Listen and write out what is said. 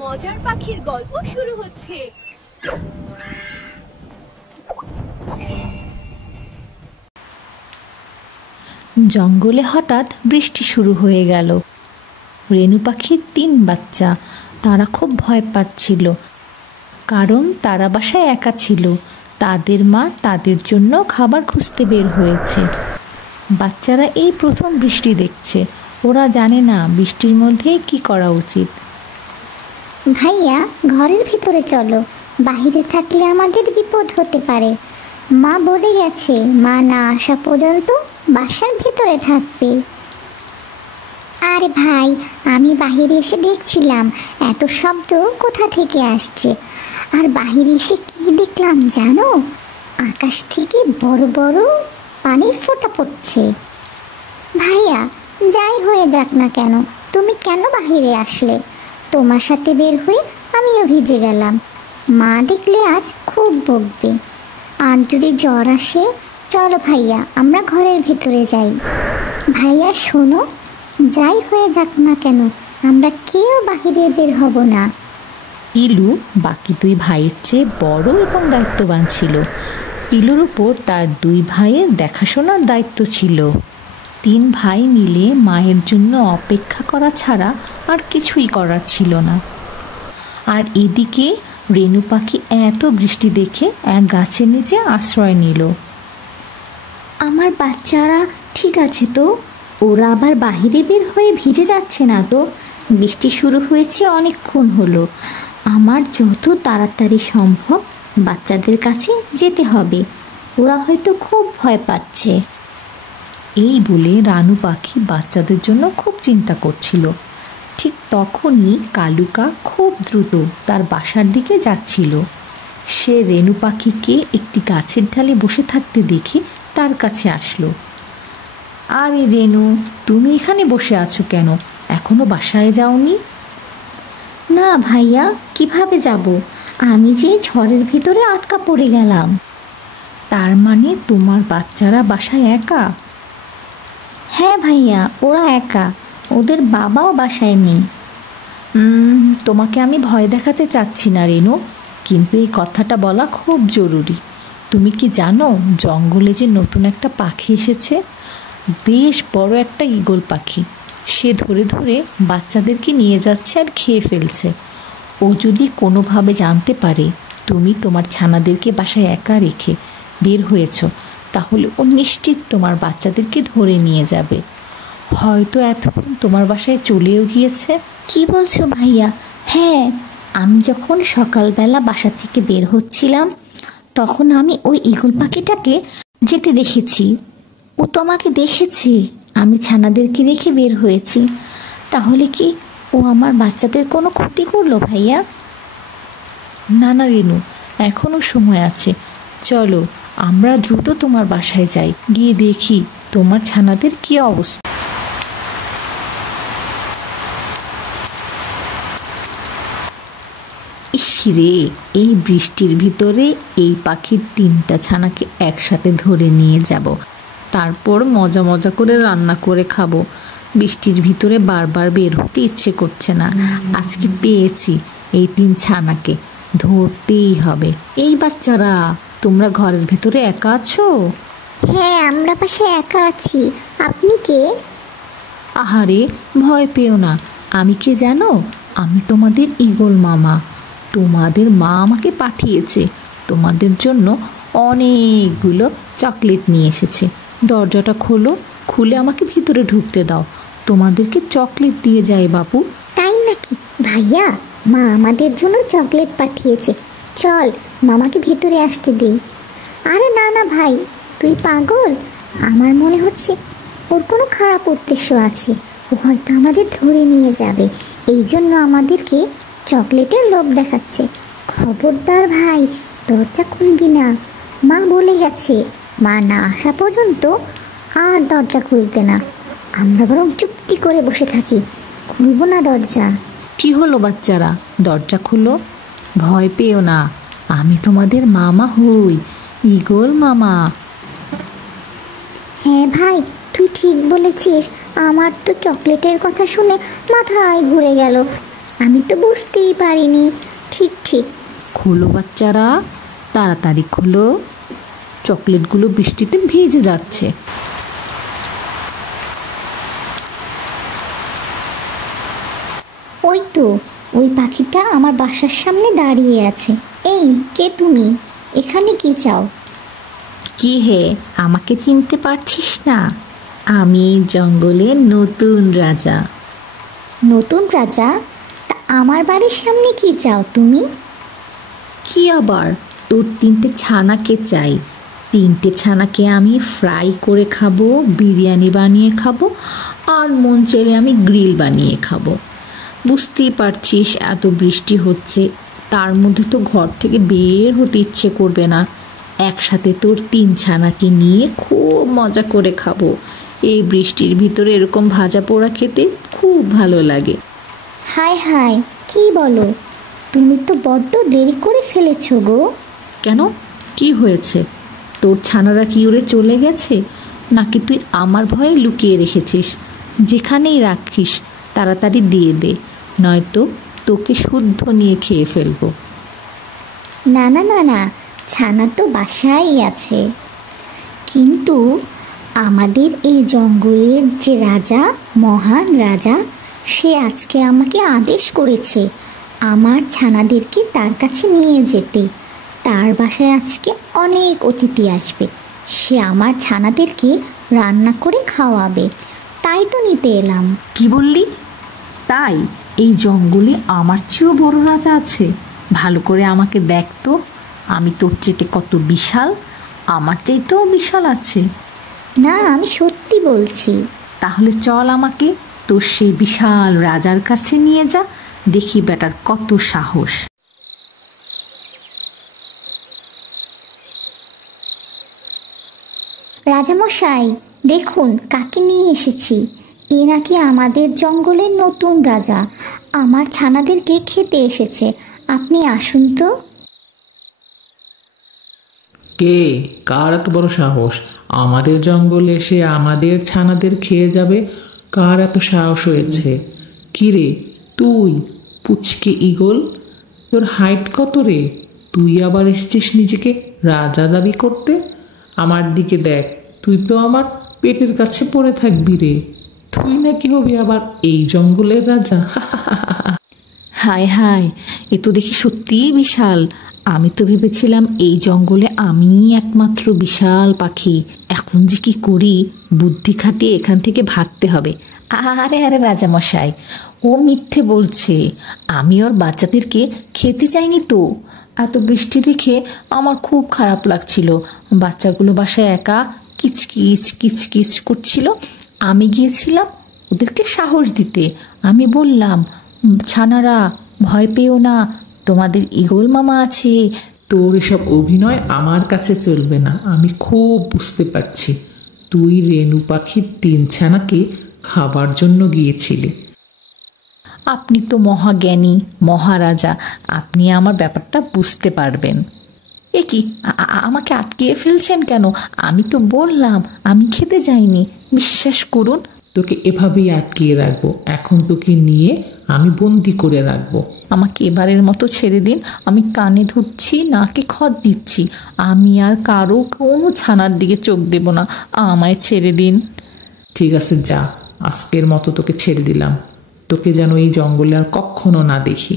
মজার পাখির গল্প শুরু হচ্ছে। জঙ্গলে হঠাৎ বৃষ্টি শুরু হয়ে গেল। রেনু পাখির ৩ বাচ্চা, তারা খুব ভয় পাচ্ছিল, কারণ তারা বাসায় একা ছিল। তাদের মা তাদের জন্য খাবার খুঁজতে বের হয়েছে। বাচ্চারা এই প্রথম বৃষ্টি দেখছে, ওরা জানে না বৃষ্টির মধ্যে কি করা উচিত। ভাইয়া, ঘরের ভিতরে চলো, বাহিরে থাকলে আমাদের বিপদ হতে পারে। মা বলে গেছে মা না আসা পর্যন্ত বাসার ভিতরে থাকবে। আরে ভাই, আমি বাহিরে এসে দেখছিলাম এত শব্দ কোথা থেকে আসছে। আর বাহিরে এসে কি দেখলাম জানো? আকাশ থেকে বড় বড় পানির ফোঁটা পড়ছে। ভাইয়া, যাই হয়ে যাক না কেন, তুমি কেন বাহিরে আসলে? তোমার সাথে বের হয়ে আমিও ভিজে গেলাম। মা দেখলে আজ খুব বকবে। আর যদি জ্বর আসে, চলো ভাইয়া আমরা ঘরের ভিতরে যাই। ভাইয়া শোনো, যাই হয়ে যাক না কেন আমরা কেউ বাহিরে বের হব না। ইলু বাকি 2 ভাইয়ের চেয়ে বড় এবং দায়িত্ববান ছিল। ইলুর উপর তার 2 ভাইয়ের দেখাশোনার দায়িত্ব ছিল। 3 ভাই মিলে মায়ের জন্য অপেক্ষা করা ছাড়া আর কিছুই করার ছিল না। আর এদিকে রেনু পাখি এত বৃষ্টি দেখে এক গাছের নিচে আশ্রয় নিল। আমার বাচ্চারা ঠিক আছে তো? ওরা আবার বাহিরে বের হয়ে ভিজে যাচ্ছে না তো? বৃষ্টি শুরু হয়েছে অনেকক্ষণ হলো। আমার যত তাড়াতাড়ি সম্ভব বাচ্চাদের কাছে যেতে হবে। ওরা হয়তো খুব ভয় পাচ্ছে। এই বলে রানু পাখি বাচ্চাদের জন্য খুব চিন্তা করছিল। ঠিক তখনই কালুকা খুব দ্রুত তার বাসার দিকে যাচ্ছিল। সে রেনু পাখিকে একটি গাছের ঢালে বসে থাকতে দেখে তার কাছে আসলো। আরে রেনু, তুমি এখানে বসে আছো কেন? এখনো বাসায় যাওনি? না ভাইয়া, কিভাবে যাব? আমি যে ঝড়ের ভিতরে আটকা পড়ে গেলাম। তার মানে তোমার বাচ্চারা বাসায় একা? হ্যাঁ ভাইয়া, ওরা একা, ওদের বাবাও বাসায় নেই। তোমাকে আমি ভয় দেখাতে চাচ্ছি না রেনু, কিন্তু এই কথাটা বলা খুব জরুরি। তুমি কি জানো জঙ্গলে যে নতুন একটা পাখি এসেছে? বেশ বড় একটা ঈগল পাখি। সে ধরে ধরে বাচ্চাদেরকে নিয়ে যাচ্ছে আর খেয়ে ফেলছে। ও যদি কোনোভাবে জানতে পারে তুমি তোমার ছানাদেরকে বাসায় একা রেখে বের হয়েছ, তাহলে ও নিশ্চিত তোমার বাচ্চাদেরকে ধরে নিয়ে যাবে। হয়তো এতক্ষণ তোমার বাসায় চলেও গিয়েছে। কি বলছো ভাইয়া? হ্যাঁ, আমি যখন সকালবেলা বাসা থেকে বের হচ্ছিলাম তখন আমি ওই ঈগল পাখিটাকে যেতে দেখেছি। ও তো আমাকে দেখেছে আমি ছানাদেরকে রেখে বের হয়েছি। তাহলে কি ও আমার বাচ্চাদের কোনো ক্ষতি করলো ভাইয়া? না না রেনু, এখনও সময় আছে। চলো আমরা দ্রুত তোমার বাসায় যাই, গিয়ে দেখি তোমার ছানাদের কি অবস্থা। ইসরে, এই বৃষ্টির ভিতরে এই পাখির 3টা ছানাকে একসাথে ধরে নিয়ে যাব, তারপর মজা মজা করে রান্না করে খাবো। বৃষ্টির ভিতরে বারবার বের হতে ইচ্ছে করছে না। আজকে পেয়েছি এই 3 ছানাকে, ধরতেই হবে। এই বাচ্চারা, তোমরা ঘরের ভিতরে একা আছো? হ্যাঁ, আমরা পাশে একা আছি। আপনি কে? আহারে, ভয় পেও না। আমি কে জানো? আমি তোমাদের ঈগল মামা। তোমাদের মা আমাকে পাঠিয়েছে। তোমাদের জন্য অনেকগুলো চকলেট নিয়ে এসেছে। দরজাটা খোলো, খুলে আমাকে ভিতরে ঢুকতে দাও। তোমাদেরকে চকলেট দিয়ে যায় বাবু। তাই নাকি ভাইয়া? মা আমাদের জন্য চকলেট পাঠিয়েছে, চল মামাকে ভিতরে আসতে দিই। আরে না না ভাই, তুই পাগল? আমার মনে হচ্ছে ওর কোনো খারাপ উদ্দেশ্য আছে। ও হয়তো আমাদের ধরে নিয়ে যাবে, এই জন্য আমাদেরকে চকলেটের লোভ দেখাচ্ছে। খবরদার ভাই, দরজা খুলবি না। মা বলে গেছে মা না আসা পর্যন্ত আর দরজা খুলতে না। আমরা বরং চুপটি করে বসে থাকি, খুলবো না দরজা। কি হলো বাচ্চারা, দরজা খুলো। ভয় পেও না, আমি তোমাদের মামা হই, ঈগল মামা। হ্যাঁ ভাই, তুই ঠিক বলেছিস। আমার তো চকলেটের কথা শুনে মাথায় ঘুরে গেল। আমি তো বুঝতেই পারিনি। ঠিক ঠিক। খোলো বাচ্চারা, তাড়াতাড়ি খোলো, চকলেটগুলো বৃষ্টিতে ভিজে যাচ্ছে। ওই তো, ওই পাখিটা আমার বাসার সামনে দাঁড়িয়ে আছে। এই, কে তুমি? এখানে কি চাও? কি হে, আমাকে চিনতে পারছিস না? আমি জঙ্গলের নতুন রাজা। নতুন রাজা? তা আমার বাড়ির সামনে কি চাও তুমি? কি আবার, তোর 3টে ছানাকে চাই। 3টে ছানাকে আমি ফ্রাই করে খাবো, বিরিয়ানি বানিয়ে খাবো, আর মন চেলে আমি গ্রিল বানিয়ে খাবো। বুঝতেই পারছিস এত বৃষ্টি হচ্ছে, তার মধ্যে তো ঘর থেকে বের হতে ইচ্ছে করবে না। একসাথে তোর 3 ছানাকে নিয়ে খুব মজা করে খাবো। এই বৃষ্টির ভিতরে এরকম ভাজা পোড়া খেতে খুব ভালো লাগে। হায় হায়, কি বলো? তুমি তো বড্ড দেরি করে ফেলেছো গো। কেন, কি হয়েছে? তোর ছানারা কি উড়ে চলে গেছে, নাকি তুই আমার ভয়ে লুকিয়ে রেখেছিস? যেখানেই রাখিস তাড়াতাড়ি দিয়ে দে, নয়তো তোকে শুদ্ধ নিয়ে খেয়ে ফেলবো। না না না না, ছানা তো বাসায় আছে। কিন্তু আমাদের এই জঙ্গলের যে রাজা, মহান রাজা, সে আজকে আমাকে আদেশ করেছে আমার ছানাদেরকে তার কাছে নিয়ে যেতে। তার বাসায় আজকে অনেক অতিথি আসবে। সে আমার ছানাদেরকে রান্না করে খাওয়াবে। তাই তো নিতে এলাম। কি বললি? তাই এই জঙ্গলে আমার চেয়েও বড় রাজা আছে? ভালো করে আমাকে দেখ তো, আমি তোর চেয়ে কত বিশাল। আমার চাইতেও বিশাল আছে। না, আমি সত্যি বলছি। তাহলে চল, আমাকে তোর সেই বিশাল রাজার কাছে নিয়ে যা, দেখি বেটার কত সাহস। রাজামশাই, দেখুন কাকে নিয়ে এসেছি। এ নাকি আমাদের জঙ্গলের নতুন রাজা। আমার ছানাদেরকে খেতে এসেছে। আপনি আসুন তো। কে, কার এত বড় সাহস আমাদের জঙ্গলে এসে আমাদের ছানাদের খেয়ে যাবে? কার এত সাহস হয়েছে? কি রে তুই, পুচকে ঈগল? তোর হাইট কত রে? তুই আবার এসেছিস নিজেকে রাজা দাবি করতে? আমার দিকে দেখ, তুই তো আমার পেটের কাছে পড়ে থাকবি রে। তুই নাকি হবি আবার এই জঙ্গলের রাজা? হায় হায়, এ তো দেখি সত্যিই বিশাল। আমি তো ভেবেছিলাম এই জঙ্গলে আমিই একমাত্র বিশাল পাখি। এখন যে কি করি, বুদ্ধি খাটিয়ে এখান থেকে ভাগতে হবে। আরে আরে রাজামশাই, ও মিথ্যে বলছে। আমি ওর বাচ্চাদেরকে খেতে চাইনি তো। এত বৃষ্টি দেখে আমার খুব খারাপ লাগছিল। বাচ্চাগুলো বাসায় একা কিচকিচ কিচকিচ করছিল। আমি গিয়েছিলাম ওদেরকে সাহস দিতে। আমি বললাম, ছানারা ভয় পেও না, তোমাদের ঈগল মামা আছে। তোর এসব অভিনয় আমার কাছে চলবে না। আমি খুব বুঝতে পারছি তুই রেণু পাখির 3 ছানাকে খাবার জন্য গিয়েছিলি। আপনি তো মহাজ্ঞানী, মহারাজা, আপনি আমার ব্যাপারটা বুঝতে পারবেন। এ কি, আমাকে আটকিয়ে ফেলছেন কেন? আমি তো বললাম আমি খেতে যাইনি, বিশ্বাস করুন। তোকে এভাবেই আটকিয়ে রাখবো। এখন তোকে নিয়ে আমি বন্দি করে রাখবো। আমাকে এবারের মতো ছেড়ে দিন। আমি কানে ধরছি, নাকে খত দিচ্ছি। আমি আর কারো কোনো ছানার দিকে চোখ দেব না। আমায় ছেড়ে দিন। ঠিক আছে, যা, আজকের মতো তোকে ছেড়ে দিলাম। তোকে যেন এই জঙ্গলে আর কখনো না দেখি।